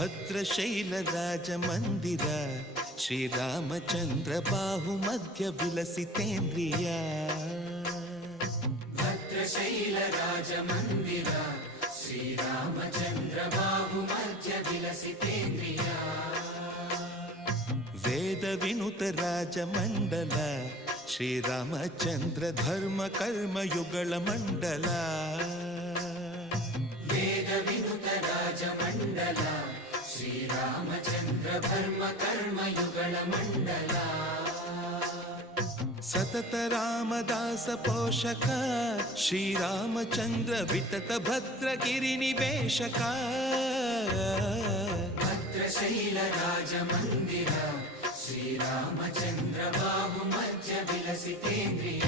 ಭದ್ರಶೈಲ ರಾಜ ಮಂದಿರ ಶ್ರೀರಾಮಚಂದ್ರ ಬಾಹು ಮಧ್ಯ ವಿಲಸಿತೇಂದ್ರಿಯ ಭದ್ರಶೈಲ ರಾಜ ಮಂದಿರ ಶ್ರೀರಾಮಚಂದ್ರ ಬಾಹು ಮಧ್ಯ ವಿಲಸಿತೇಂದ್ರಿಯ ವೇದ ವಿನುತ ರಾಜ ಮಂಡಲ ಶ್ರೀರಾಮಚಂದ್ರ ಧರ್ಮ ಕರ್ಮ ಯುಗಳ ಮಂಡಲ ವೇದ ವಿನುತ ರಾಜ ಮಂಡಲ ಶ್ರೀರಾಮಚಂದ್ರ ಧರ್ಮ ಕರ್ಮ ಯುಗಳ ಮಂಡಲ ಸತತ ರಾಮದಾಸ ಪೋಷಕ ಶ್ರೀರಾಮಚಂದ್ರ ವಿತತ ಭದ್ರಗಿರಿ ನಿವೇಶಕ ಭದ್ರಶೈಲ ರಾಜ ಮಂದಿರ ಶ್ರೀರಾಮಚಂದ್ರ ಬಾಹು ಮಧ್ಯ ವಿಲಸಿತೇಂದ್ರಿಯ